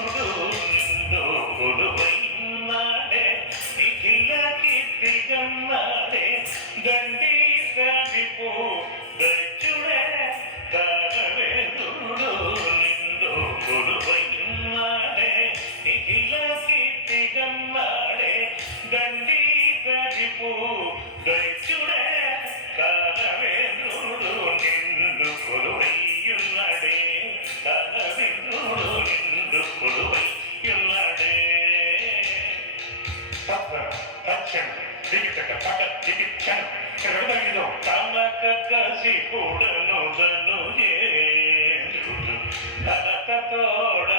నిండు కొలువైనాడే నిఖిల కీర్తిగన్నాడే దండి సాగిపో దచ్చుడే తారవేంద్రుడు నిండు కొలువైనాడే నిఖిల కీర్తిగన్నాడే దండి సాగిపో దచ్చుడే తారవేంద్రుడు నిండు కొలువైయున్నాడే తారవేంద్రుడు నిండు కొలువైయున్నాడే తనక కసి కూడను ఘనతోడ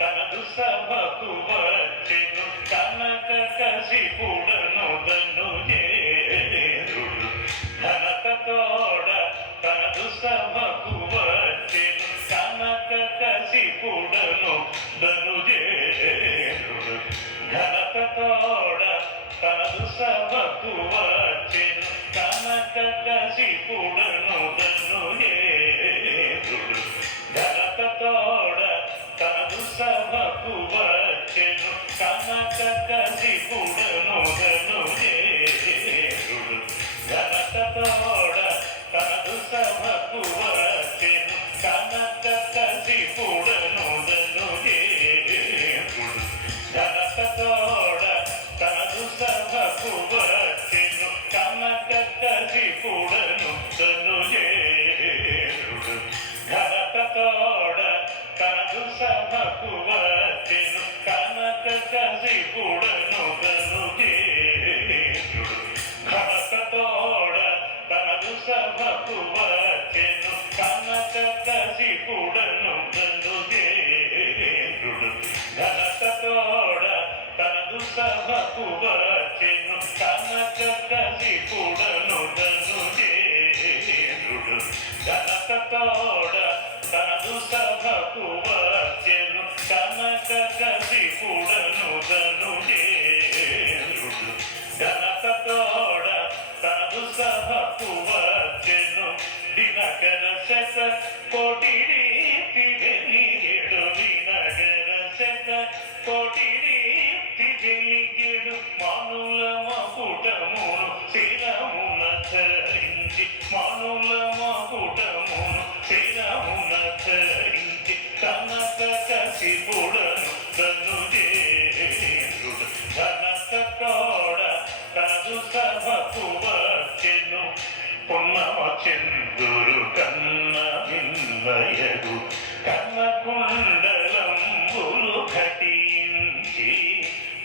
తనదు సభకు వచ్చెను తనక కసి కూడను ఘనతోడ తనదు సభకు వచ్చెను కనక కసి కూడను ధనుజేంద్రుడు ఘనతోడ తనదు సభకు వచ్చెను కనక కసి కూడను ధనుజేంద్రుడు ఘనతోడ తనదు సభకు వచ్చెను కనక కసి కూడను ధనుజేంద్రుడు ఘనతోడ తనదు సభకు వచ్చెను కనక కసి కూడను ధనుజేంద్రుడు ఘనతోడ తనదు సభకు వచ్చెను కనక కసి కూడను ధనుజేంద్రుడు ఘనతోడ తనదు సభకు వచ్చెను కనక కసి కూడను ధనుజేంద్రుడు ఘనతోడ తనదు సభకు వచ్చెను కనక కసి కూడను ధనుజేంద్రుడు ఘనతోడ తనదు సభకు వచ్చెను కనక కసి కూడను ధనుజేంద్రుడు ఘనతోడ తనదు సభకు వచ్చెను కనక కసి కూడను ధనుజేంద్రుడు ఘనతోడ తనదు సభకు వచ్చెను దినకర శత కోటి రీతి వెలిగెడు వినగర శత కోటి రీతి వెలిగెడు మానుల మకుటమును శిరమున ధరించి మానుల మకుటమును శిరమున ధరించి కనక కసి కూడను ధనుజేంద్రుడు ఘనతోడ తనదు సభకు వచ్చెను పున్నమ చంద్రుడు కన్న విన్నయగు కన్న కుండలంబులు ఘటించి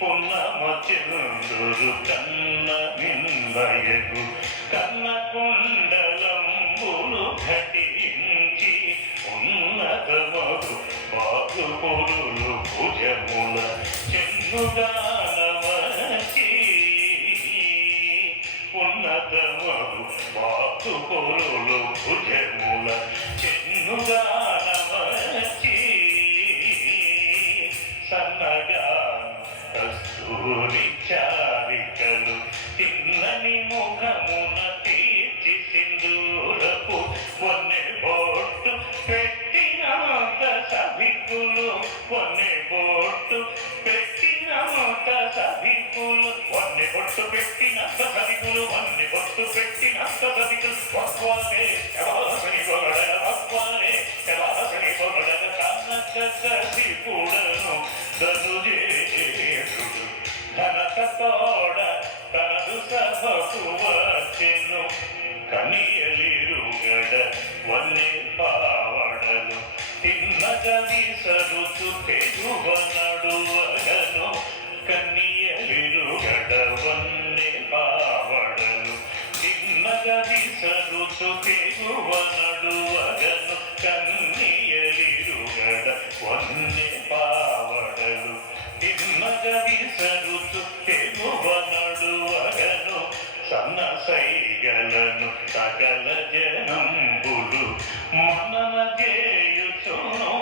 పున్నమ చంద్రుడు కన్న విన్నయగు కన్న కుండలంబులు ఘటించి ఉన్నతమగు బాగు పొరులు భుజముల చెన్నుగానవచి ఉన్నతమగు బాగు పొరులు భుజముల చెన్నుగానవచి సన్నగాను కస్తూరి చారికలు తిన్నని ముఖమున తీర్చి సింధూరపు పొన్నె బొట్టు పెట్టినంత సభికులు పొన్నె బొట్టు పెట్టినంత సభికులు పొన్నె బొట్టు పెట్టినంత సభికులు పొన్నె బొట్టు పెట్టినంత సభికులు వక్వాలే శవాసని పొగడగ వక్వాలే శవాసని పొగడగ కనక కసి కూడను ధనుజేంద్రుడు ఘనతోడ తనదు సభకు వచ్చెను కనియలిరుగడ వన్నె పావడలు తిన్నగది సరుచు తెగువ నడువగను కనియలిరుగడ వన్నె పావడలు తిన్నగది సరుచు తెగువ నడువగను కనియలిరుగడ వన్నె పావడలు తిన్నగది సరుచు తెగువ నడువగను సన్న సైగలను సకల జనంబులు మనన చేయుచును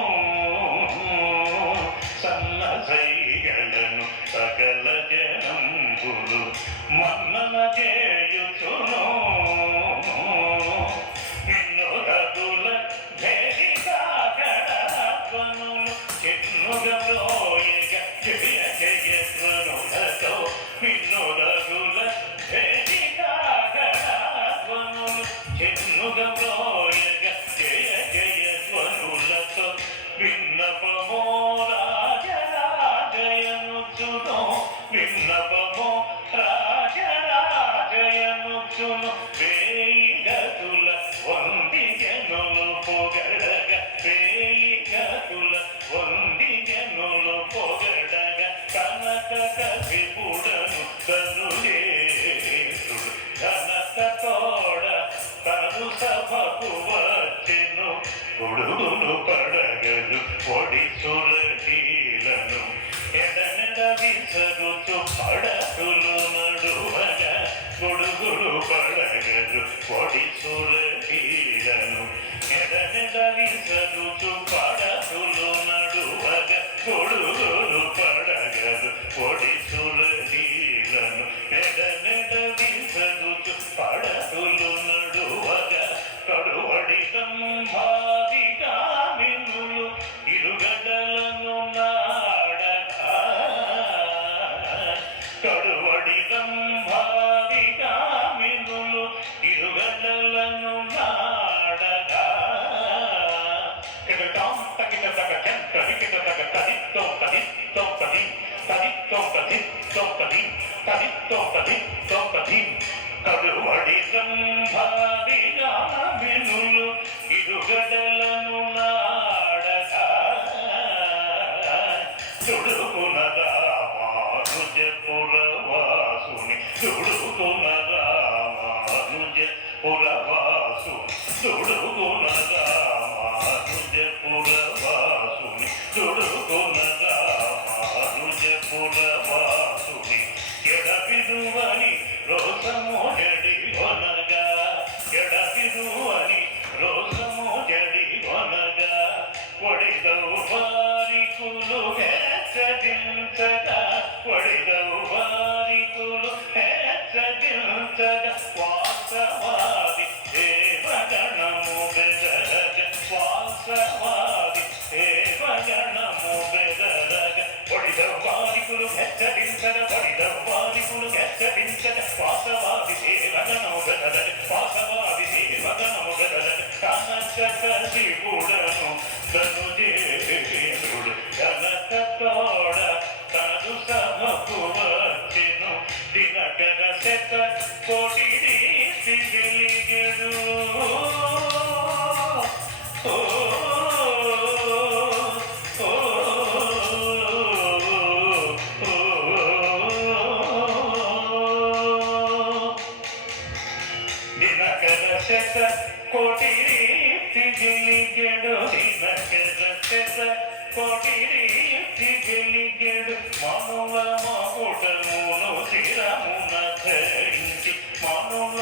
సన్న సైగలను సకల జనంబులు మనన చేయుచును వినోదదుల భేదికాగణను ఎన్నుగలోయగ జయ జయధ్వనులతో వినోదగుల ధ్వనులు ఎన్నుగలోయగ జయ జయధ్వనులతో విన్నపమో రాజరాజయనుచును విన్నపమో రాజరాజయనుచును వేయిగతుల వందిజనులు పొగడగ వేయిగతుల వందిజనులు పొగడగ కనక కవిపుడను తనులేసుడు ఘనత తోడ తను సభకు వచ్చెను గొడుగులు పడగలు పొడి సురటీలను ఎడనెడ విసరుచు పడతులు నడువగ గొడుగులు పడగలు పొడి సురటీలను ఎడనెడ విసరుచు పడతులు నడువగ గొడుగులు పడగలు పొడి సురటీలను ఎడనెడ విసరుచు పడతులు నడువగ కడువడి సంభావిగా మిన్నులు ఇరుగడలను నాడగా కడువడి సంభావిగా మిన్నులు ఇరుగడలను నాడగా కిటటాం తకిట తక జంట వికిట తక తదిత్తో తదిత్తో తది తదిత్తో తదిత్తో తది తదిత్తో తదిత్తో తది కడువడి సంభావిగా మిన్నులు ఇరుగడలను నాడగా దుడుకున రామానుజ పురవాసుని దుడుకున రామానుజ పురవాసుని దుడుకున రామానుజ పురవాసుని దుడుకున రామానుజ పురవాసుని ఎడబిదువని రోసము జడి కొనగా ఎడబిదువని రోసము జడి కొనగా ఒడిదవు వారికులు హెచ్చరించగా ఒడిదవు వారికులు హెచ్చరించగా వాసవాది దేవగణము బెదరగ వాసవాది దేవగణము బెదరగ ఒడిదవు వారికులు హెచ్చరించగా ఒడిదవు వారికులు హెచ్చరించగా వాసవాది దేవగణము బెదరగ వాసవాది దేవగణము బెదరగ కనక కవిపుడను తనుజేంద్రుడు ఘనత తోడ తను సభకు వచ్చెను దినకర శత కోటి రీతి వెలిగెను దినకర శత కోటి రీతి వెలిగెడు దినకర శత కోటి రీతి వెలిగెడు మనుల మకుటమును శిరమున ధరించి మనుల